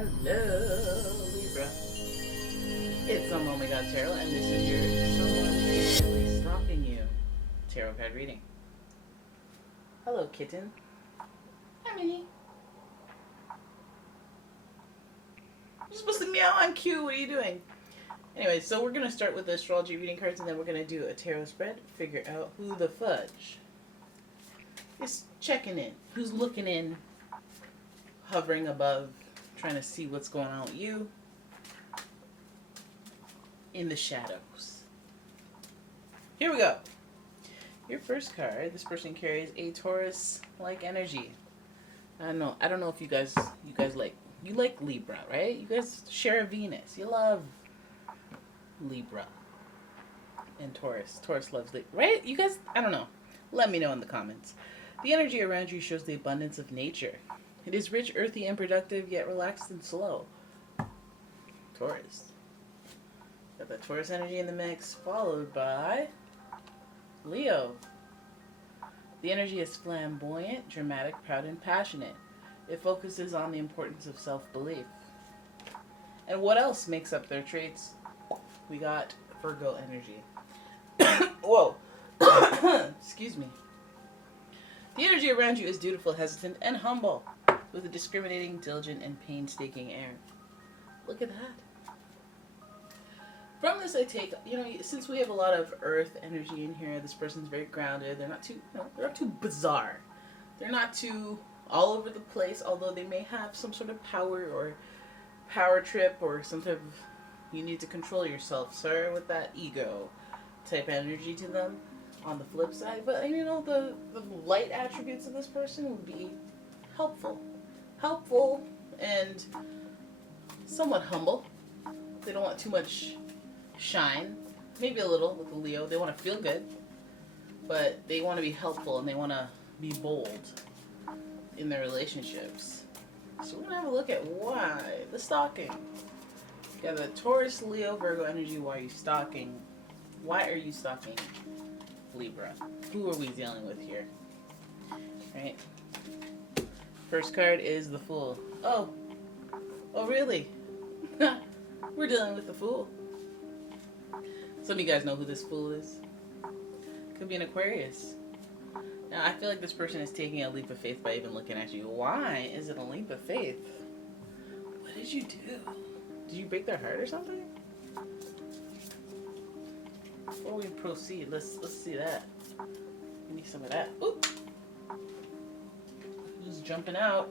Hello, Libra. It's umomgtarot, and this is your someone secretly stalking you tarot card reading. Hello, kitten. Hi, Minnie. You're supposed to meow. I'm cute. What are you doing? Anyway, so we're gonna start with the astrology reading cards, and then we're gonna do a tarot spread. Figure out who the fudge is checking in, who's looking in, hovering above, trying to see what's going on with you in the shadows. Here we go. Your first card, this person carries a Taurus-like energy. I don't know if you guys like Libra, right? You guys share a Venus. You love Libra and Taurus. Taurus loves Libra, right? You guys, I don't know. Let me know in the comments. The energy around you shows the abundance of nature. It is rich, earthy, and productive, yet relaxed and slow. Taurus. Got that Taurus energy in the mix, followed by Leo. The energy is flamboyant, dramatic, proud, and passionate. It focuses on the importance of self-belief. And what else makes up their traits? We got Virgo energy. Whoa. Excuse me. The energy around you is dutiful, hesitant, and humble, with a discriminating, diligent, and painstaking air. Look at that. From this I take, since we have a lot of earth energy in here, this person's very grounded. They're not too bizarre. They're not too all over the place, although they may have some sort of power trip or some type of, you need to control yourself, sir, with that ego type energy to them on the flip side. But, the light attributes of this person would be helpful and somewhat humble. They don't want too much shine, maybe a little with the Leo. They want to feel good, but they want to be helpful and they want to be bold in their relationships. So we're gonna have a look at why the stalking. You have the Taurus, Leo, Virgo energy. Why are you stalking? Why are you stalking Libra? Who are we dealing with here? Right. First card is the Fool. Oh really? We're dealing with the Fool. Some of you guys know who this Fool is. Could be an Aquarius. Now, I feel like this person is taking a leap of faith by even looking at you. Why is it a leap of faith? What did you do? Did you break their heart or something? Before we proceed, let's see that. We need some of that. Oop! Who's jumping out?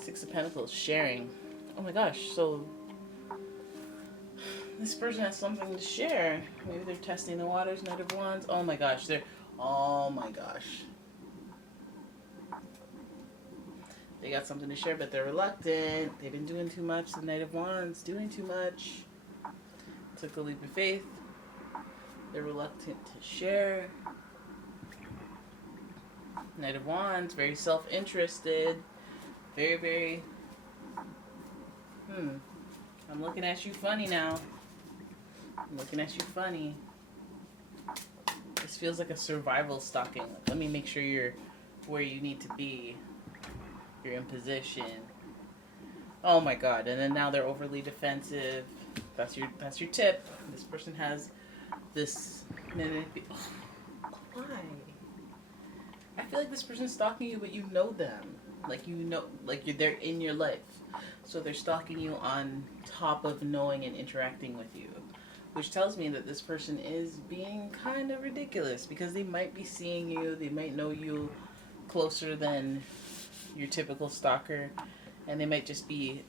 Six of Pentacles, sharing. Oh my gosh, so this person has something to share. Maybe they're testing the waters, Knight of Wands. Oh my gosh, they got something to share, but they're reluctant. They've been doing too much. The Knight of Wands, doing too much. Took a leap of faith. They're reluctant to share. Knight of Wands, very self-interested. Very, very... I'm looking at you funny now. I'm looking at you funny. This feels like a survival stalking. Like, let me make sure you're where you need to be. You're in position. Oh my god. And then now they're overly defensive. That's your tip. This person has this why? I feel like this person's stalking you, but you know them. Like they're in your life. So they're stalking you on top of knowing and interacting with you. Which tells me that this person is being kind of ridiculous because they might be seeing you, they might know you closer than your typical stalker, and they might just be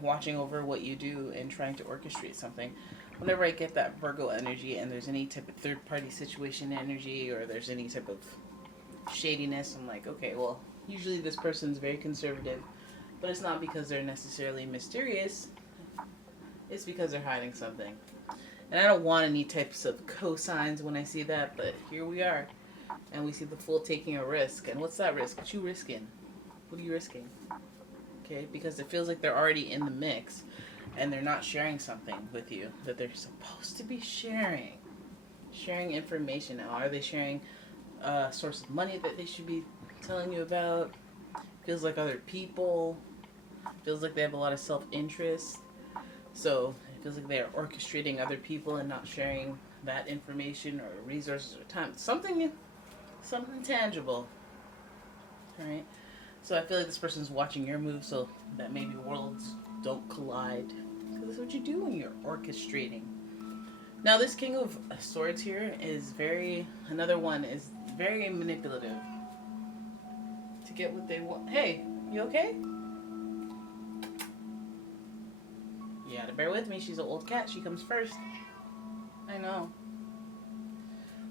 watching over what you do and trying to orchestrate something. Whenever I get that Virgo energy and there's any type of third-party situation energy or there's any type of shadiness, I'm like, okay, well, usually this person's very conservative, but it's not because they're necessarily mysterious. It's because they're hiding something. And I don't want any types of cosigns when I see that, but here we are. And we see the Fool taking a risk. And what's that risk? What you risking? What are you risking? Okay, because it feels like they're already in the mix and they're not sharing something with you that they're supposed to be sharing. Sharing information. Now, are they sharing a source of money that they should be telling you about? Feels like other people. feels like they have a lot of self-interest. So it feels like they're orchestrating other people and not sharing that information or resources or time. Something tangible. All right. So I feel like this person's watching your moves so that maybe worlds don't collide. Because that's what you do when you're orchestrating. Now this King of Swords here is another one is very manipulative to get what they want. Hey, you okay? You gotta bear with me. She's an old cat. She comes first. I know.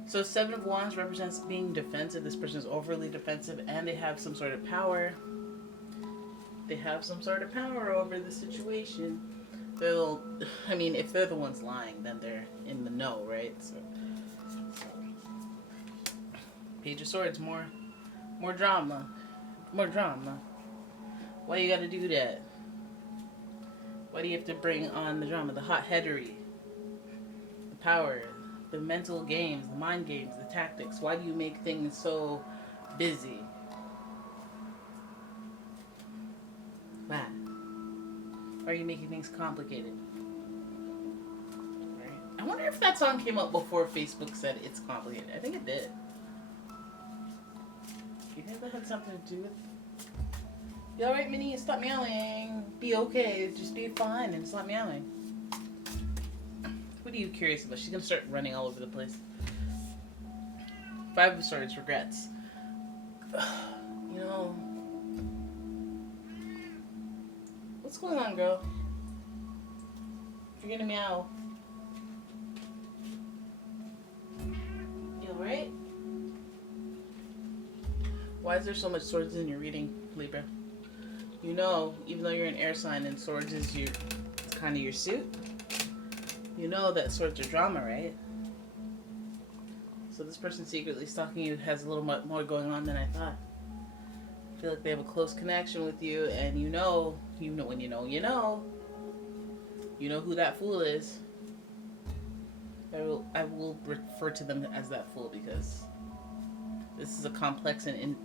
So Seven of Wands represents being defensive. This person is overly defensive and they have some sort of power. They have some sort of power over the situation. If they're the ones lying, then they're in the know, right? So Page of Swords, more drama. More drama. Why you gotta do that? Why do you have to bring on the drama? The hot-headery. The power. The mental games. The mind games. The tactics. Why do you make things so busy? Why? Why are you making things complicated? Right? I wonder if that song came up before Facebook said it's complicated. I think it did. Do you think that had something to do with... You alright, Minnie? Stop meowing. Be okay. Just be fine and stop meowing. What are you curious about? She's gonna start running all over the place. Five of Swords, regrets. You know... What's going on, girl? You're gonna meow. You alright? Why is there so much swords in your reading, Libra? You know, even though you're an air sign and swords is it's kind of your suit, you know that swords are drama, right? So this person secretly stalking you has a little more going on than I thought. I feel like they have a close connection with you, and you know when you know who that fool is. I will refer to them as that fool because this is a complex and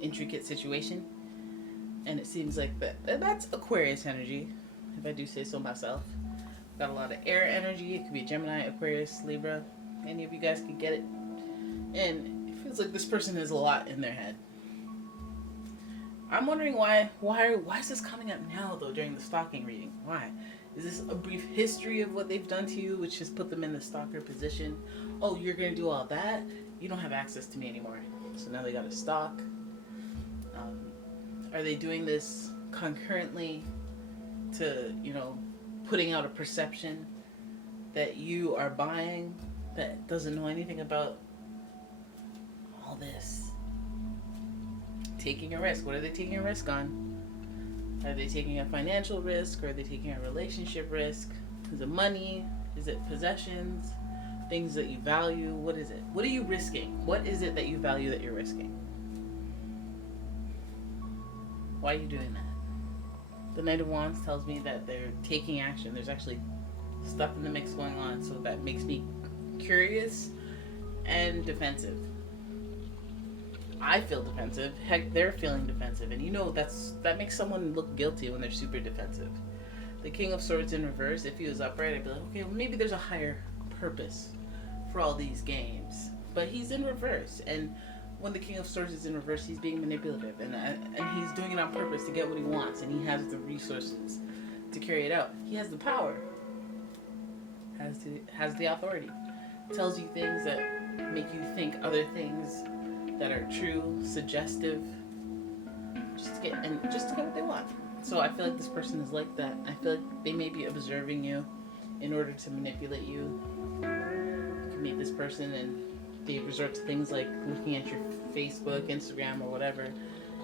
intricate situation, and it seems like that's Aquarius energy, if I do say so myself. Got a lot of air energy. It could be Gemini, Aquarius, Libra. Any of you guys could get it, and it feels like this person has a lot in their head. I'm wondering why is this coming up now, though, during the stalking reading? Why? Is this a brief history of what they've done to you, which has put them in the stalker position? Oh, you're going to do all that? You don't have access to me anymore. So now they got to stalk. Are they doing this concurrently to, putting out a perception that you are buying that doesn't know anything about all this? Taking a risk. What are they taking a risk on? Are they taking a financial risk, or are they taking a relationship risk? Is it money? Is it possessions? Things that you value? What is it? What are you risking? What is it that you value that you're risking? Why are you doing that? The Knight of Wands tells me that they're taking action. There's actually stuff in the mix going on, so that makes me curious and defensive. I feel defensive. Heck, they're feeling defensive. And that makes someone look guilty when they're super defensive. The King of Swords in reverse, if he was upright, I'd be like, okay, well, maybe there's a higher purpose for all these games. But he's in reverse. And when the King of Swords is in reverse, he's being manipulative. And he's doing it on purpose to get what he wants. And he has the resources to carry it out. He has the power. Has the authority. Tells you things that make you think other things that are true, suggestive, just to get what they want. So I feel like this person is like that. I feel like they may be observing you in order to manipulate you. You can meet this person and they resort to things like looking at your Facebook, Instagram, or whatever,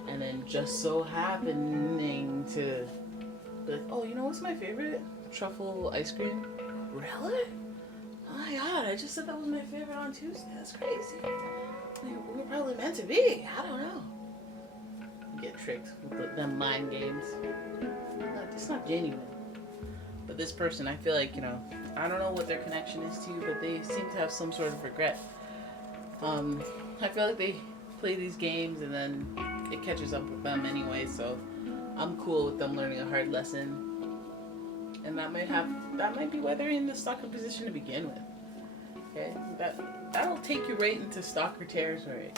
and then just so happening to be like, oh, what's my favorite? Truffle ice cream? Really? Oh my god, I just said that was my favorite on Tuesday. That's crazy. We're probably meant to be. I don't know. You get tricked with them mind games. It's not genuine. But this person, I feel like, I don't know what their connection is to you, but they seem to have some sort of regret. I feel like they play these games and then it catches up with them anyway, so I'm cool with them learning a hard lesson, and that might be why they're in the stalker position to begin with. Okay, that'll take you right into stalker territory.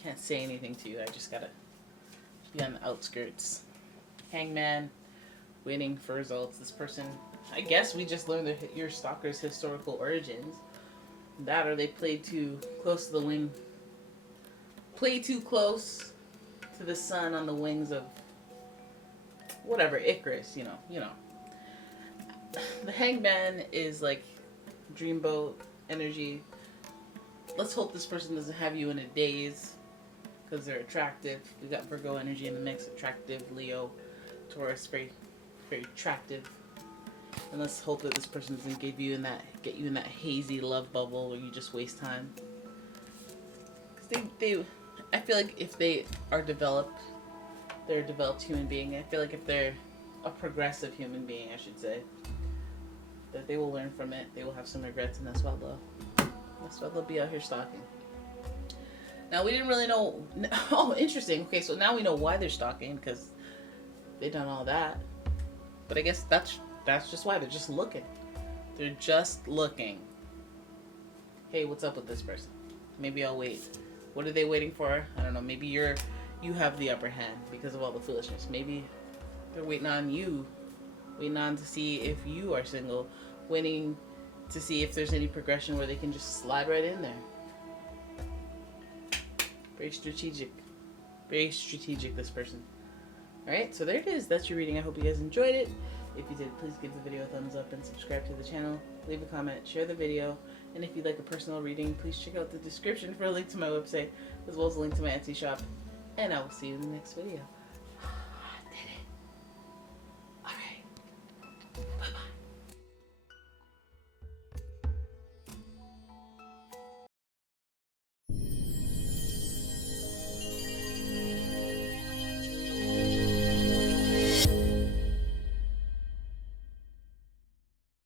Can't say anything to you. I just gotta be on the outskirts. Hangman, waiting for results. This person, I guess we just learned your stalker's historical origins. That, or they played too close to the wing. Play too close to the sun on the wings of whatever, Icarus, you know. The Hangman is like dreamboat energy. Let's hope this person doesn't have you in a daze, because they're attractive. We got Virgo energy in the mix, attractive, Leo, Taurus, very, very attractive. And let's hope that this person doesn't get you in that hazy love bubble where you just waste time. Because I feel like if they are developed, they're a developed human being. I feel like if they're a progressive human being, I should say, that they will learn from it. They will have some regrets, and that's why they'll be out here stalking. Now, we didn't really know. Oh, interesting. Okay, so now we know why they're stalking, because they've done all that. But I guess that's just why. They're just looking. They're just looking. Hey, what's up with this person? Maybe I'll wait. What are they waiting for? I don't know. Maybe you have the upper hand because of all the foolishness. Maybe they're waiting on you. Waiting on to see if you are single. Waiting to see if there's any progression where they can just slide right in there. Very strategic. Very strategic, this person. Alright, so there it is. That's your reading. I hope you guys enjoyed it. If you did, please give the video a thumbs up and subscribe to the channel. Leave a comment, share the video, and if you'd like a personal reading, please check out the description for a link to my website, as well as a link to my Etsy shop. And I will see you in the next video.